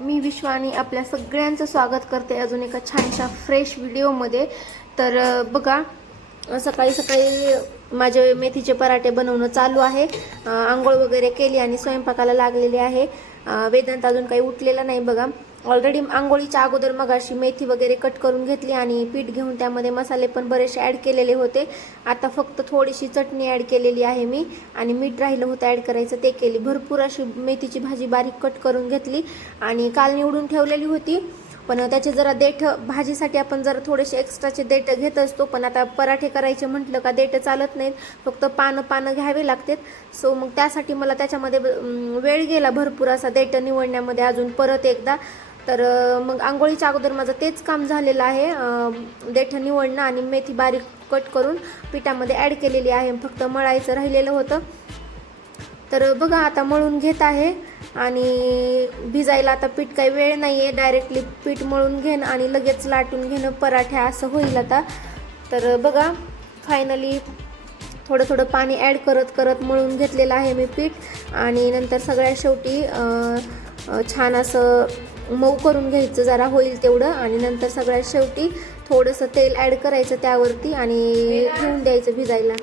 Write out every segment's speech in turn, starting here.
मी विश्वानी आपल्या सगळ्यांचं स्वागत करते अजून एका छानशा फ्रेश व्हिडिओमध्ये तर बघा सकाळी सकाळी माझे मेथीचे पराठे बनवणं चालू आहे. आंघोळ वगैरे केली आणि स्वयंपाकाला लागलेली आहे. वेदांत अजून काही उठलेला नाही बघा. ऑलरेडी आंघोळीच्या अगोदर मग अशी मेथी वगैरे कट करून घेतली आणि पीठ घेऊन त्यामध्ये मसाले पण बरेचसे ॲड केलेले होते. आता फक्त थोडीशी चटणी ॲड केलेली आहे मी आणि मीठ राहिलं होतं ॲड करायचं ते केली. भरपूर अशी मेथीची भाजी बारीक कट करून घेतली आणि काल निवडून ठेवलेली होती. पण त्याचे जरा देठ भाजीसाठी आपण जरा थोडेसे एक्स्ट्राचे देठ घेत असतो. पण आता पराठे करायचे म्हटलं का देठ चालत नाहीत. फक्त पानं पानं घ्यावे लागतात. सो मग त्यासाठी मला त्याच्यामध्ये वेळ गेला भरपूर असा देठ निवडण्यामध्ये. अजून परत एकदा तर मग आंघोळीच्या अगोदर माझं तेच काम झालेलं आहे. देठं देठ निवडणं आणि मेथी बारीक कट करून पिठामध्ये ॲड केलेली आहे. फक्त मळायचं राहिलेलं होतं. तर बघा आता मळून घेत आहे आणि भिजायला आता पीठ काही वेळ नाही आहे डायरेक्टली पीठ मळून घेणं आणि लगेच लाटून घेणं पराठ्या असं होईल आता. तर बघा फायनली थोडं थोडं पाणी ॲड करत करत मळून घेतलेलं आहे मी पीठ. आणि नंतर सगळ्या शेवटी छान असं मऊ करून घ्यायचं जरा होईल तेवढं. आणि नंतर सगळ्यात शेवटी थोडंसं तेल ॲड करायचं त्यावरती आणि ठेवून द्यायचं भिजायला.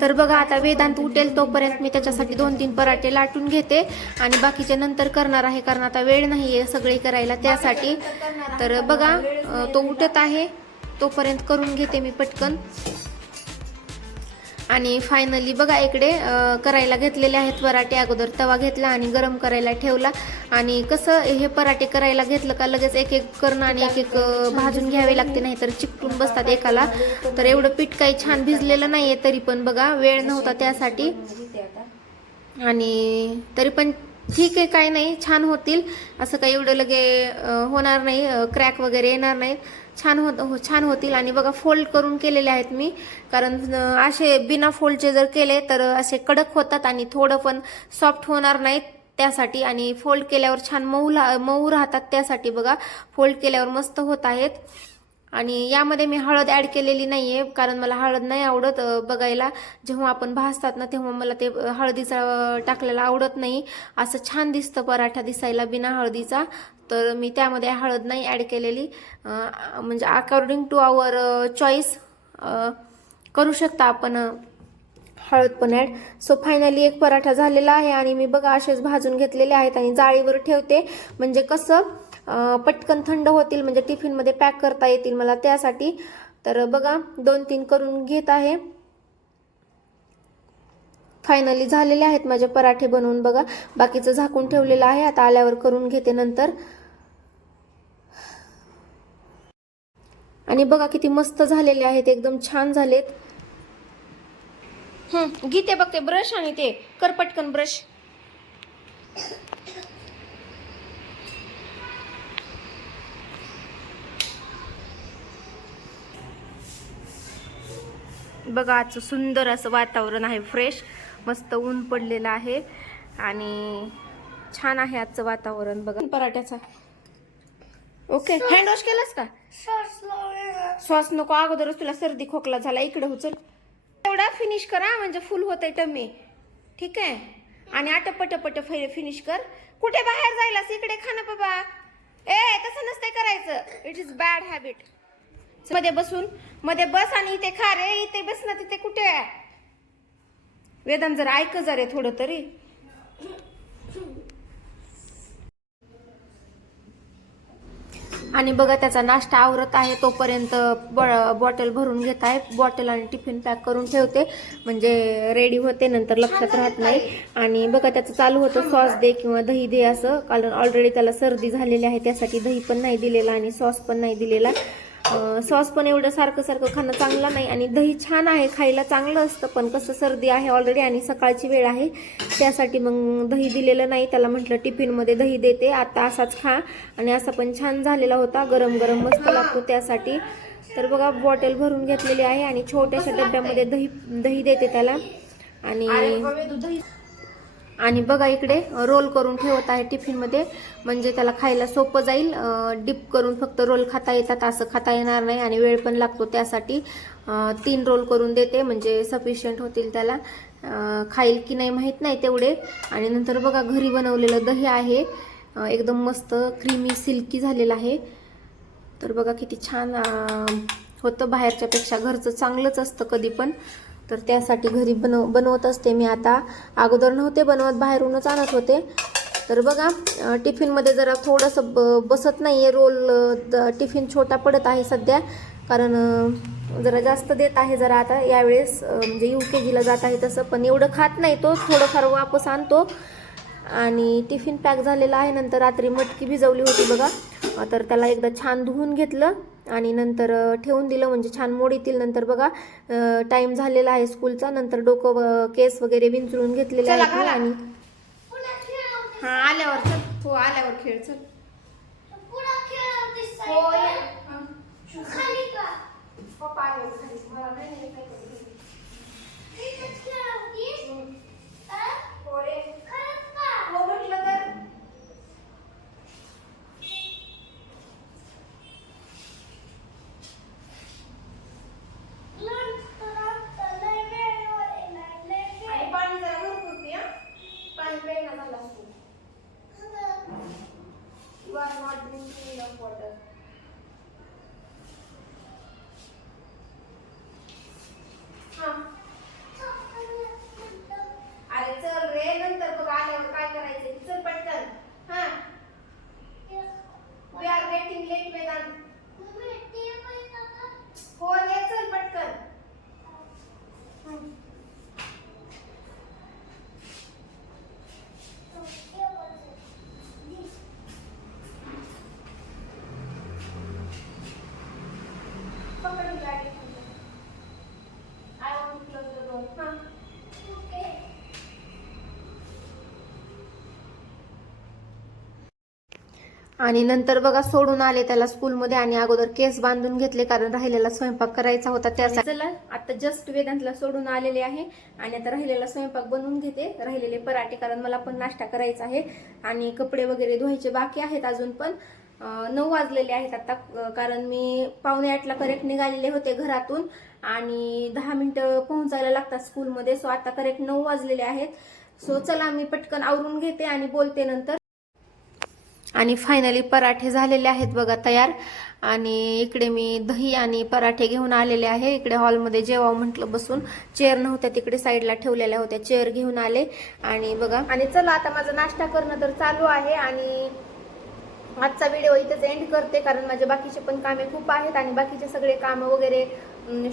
तर बघा आता वेदांत उठेल तोपर्यंत मी त्याच्यासाठी दोन तीन पराठे लाटून घेते. आणि बाकीचे नंतर करणार आहे कारण आता वेळ नाही आहे सगळे करायला त्यासाठी. तर बघा तो उठत आहे. तोपर्यंत करून घेते मी पटकन. आणि फायनली बघा इकडे करायला घेतलेले आहेत पराठे. अगोदर तवा घेतला आणि गरम करायला ठेवला. आणि कसं हे पराठे करायला घेतलं का लगेच एक एक करणं आणि एक एक भाजून घ्यावे लागते नाही तर चिकटून बसतात एकाला. तर एवढं पीठ काही छान भिजलेलं नाही आहे तरी पण बघा वेळ नव्हता त्यासाठी. आणि तरी पण ठीक आहे काय नाही छान होतील. असं काही एवढं लगे होणार नाही क्रॅक वगैरे येणार नाही छान होत हो- छान होतील. आणि बघा फोल्ड करून केलेले आहेत मी. कारण असे बिना फोल्डचे जर केले तर असे कडक होतात आणि थोडं पण सॉफ्ट होणार नाहीत त्यासाठी. आणि फोल्ड केल्यावर छान मऊ ला- मऊ राहतात त्यासाठी बघा. फोल्ड केल्यावर मस्त होत आहेत. आणि यामध्ये मी हळद ॲड केलेली नाही आहे कारण मला हळद नाही आवडत बघायला. जेव्हा आपण भासतात ना तेव्हा मला ते हळदीचा टाकलेला आवडत नाही. असं छान दिसतं पराठा दिसायला बिना हळदीचा. तर मी त्यामध्ये हळद नाही ॲड केलेली. म्हणजे अकॉर्डिंग टू आवर चॉईस करू शकता आपण हळद पण ॲड. सो फायनली एक पराठा झालेला आहे आणि मी बघा असेच भाजून घेतलेले आहेत आणि जाळीवर ठेवते. म्हणजे कसं पटकन थंड होतील म्हणजे टिफिनमध्ये पॅक करता येतील मला त्यासाठी. तर बघा दोन तीन करून घेत आहे. फायनली झालेले आहेत. माझे पराठे बनवून बघा. बाकीचं झाकून ठेवलेलं आहे. आता आल्यावर करून घेते नंतर. आणि बघा किती मस्त झालेले आहेत. एकदम छान झालेत. हम्म गीते बघते ब्रश आणि ते कर पटकन ब्रश बघा आजचं सुंदर असं वातावरण आहे. फ्रेश मस्त ऊन पडलेलं आहे आणि छान आहे आजचं वातावरण बघा. पराठ्याचा. ओके हँड वॉश केलास का? श्वास नको अगोदरच तुला सर्दी खोकला झाला इकडे उचल. एवढा फिनिश करा म्हणजे फुल होते टम्मी ठीक आहे? आणि आट पट पट फिनिश कर. कुठे बाहेर जायलास? इकडे खा ना बाबा. ए तसं नसते करायचं. इट इज बॅड हॅबिटमध्ये बसून मध्ये बस आणि इथे खा रे. इथे बस ना तिथे कुठे? आहे वेदांत जर ऐक जरे थोडं तरी. आणि बघा त्याचा नाश्ता आवरत आहे. तोपर्यंत ब- बॉटल भरून घेत आहे. बॉटल आणि टिफिन पॅक करून ठेवते. म्हणजे रेडी होते नंतर लक्षात राहत नाही. आणि बघा त्याचं चालू होतं. सॉस दे किंवा दही दे असं. कारण ऑलरेडी त्याला सर्दी झालेली आहे. त्यासाठी दही पण नाही दिलेला आणि सॉस पण नाही दिलेला. सॉस पण एवढं सारखं सारखं खाणं चांगलं नाही आणि दही छान आहे खायला चांगलं असतं पण कसं सर्दी आहे ऑलरेडी आणि सकाळची वेळ आहे त्यासाठी मग दही दिलेलं नाही. त्याला म्हटलं टिफिनमध्ये दही देते आता असाच खा. आणि असा पण छान झालेला होता गरम गरम मस्त लागतो त्यासाठी. तर बघा बॉटल भरून घेतलेली आहे आणि छोट्याशा डब्यामध्ये दही दही देते त्याला. आणि आणि बघा इकडे रोल करून ठेवत आहे टिफिनमध्ये म्हणजे त्याला खायला सोपं जाईल. डिप करून फक्त रोल खाता येतात असं खाता येणार नाही आणि वेळ पण लागतो त्यासाठी. तीन रोल करून देते म्हणजे सफिशियंट होतील त्याला. खाईल की नाही माहीत नाही तेवढे. आणि नंतर बघा घरी बनवलेलं दही आहे. एकदम मस्त क्रीमी सिल्की झालेलं आहे. तर बघा किती छान होतं बाहेरच्यापेक्षा. घरचं चांगलंच असतं कधी पण. तर त्यासाठी घरी बनव बनवत असते. मी आता अगोदर नव्हते बनवत बाहेरूनच आणत होते. तर बघा टिफिनमध्ये जरा थोडंसं ब बसत नाही आहे रोल द- टिफिन छोटा पडत आहे सध्या. कारण जरा जास्त देत आहे जरा आता. यावेळेस म्हणजे यू के जीला जात आहे तसं. पण एवढं खात नाही तो. थोडंफार वापस आणतो. आणि टिफिन पॅक झालेला आहे. नंतर रात्री मटकी भिजवली होती बघा. तर त्याला एकदा छान धुवून घेतलं. आणि नंतर ठेवून दिलं म्हणजे छान मोड येतील नंतर बघा टाइम झालेला आहे स्कूलचा नंतर डोकं केस वगैरे विंचळून घेतलेले घाला. आणि हा आल्यावर चल. हो आल्यावर खेळ चल. हो ये. हा. पप्पा आल्यावर खाली. मला नाही नाही काय करू. हो रे. हो म्हटलं तर आणि पाणी जरा भरपूर पी, हं. पाणी प्यायला झालं असतं. You are not drinking enough water. हा. अरे चल रे नंतर बघ आल्यावर काय करायचं चल पटकन हा we are getting late Vedant हो रे चल पटकन हम्म. पकड ही गाडी I want to close the door हा आणि नंतर बघा सोडून आले त्याला स्कूलमध्ये आणि अगोदर केस बांधून घेतले कारण राहिलेला स्वयंपाक करायचा होता त्यासाठी. चला आता जस्ट वेदांतला सोडून आलेले आहे आणि आता राहिलेला स्वयंपाक बनवून घेते. राहिलेले पराठे कारण मला पण नाश्ता करायचा आहे आणि कपडे वगैरे धुवायचे बाकी आहेत अजून पण. नऊ वाजलेले आहेत आता कारण मी पावणे आठला करेक्ट निघालेले होते घरातून आणि दहा मिनिटं पोहोचायला लागतात स्कूलमध्ये सो आता करेक्ट नऊ वाजलेले आहेत. सो चला मी पटकन आवरून घेते आणि बोलते नंतर. आणि फायनली पराठे झालेले आहेत बघा तयार. आणि इकडे मी दही आणि पराठे घेऊन आलेले आहे. इकडे हॉलमध्ये जेव्हा म्हटलं बसून. चेअर नव्हत्या तिकडे साईडला ठेवलेल्या होत्या. चेअर घेऊन आले. आणि बघा. आणि चला आता माझा नाश्ता करणं तर चालू आहे. आणि आजचा व्हिडिओ इथेच एंड करते कारण माझे बाकीचे पण कामे खूप आहेत. आणि बाकीचे सगळे कामं वगैरे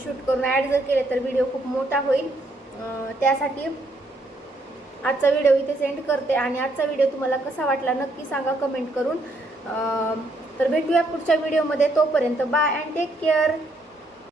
शूट करून ॲड जर केले तर व्हिडिओ खूप मोठा होईल. त्यासाठी आजचा व्हिडिओ इथे सेंड करते आणि आजचा व्हिडिओ तुम्हाला कसा वाटला नक्की सांगा कमेंट करून. तर भेटूया पुढच्या व्हिडिओमध्ये तोपर्यंत बाय अँड टेक केअर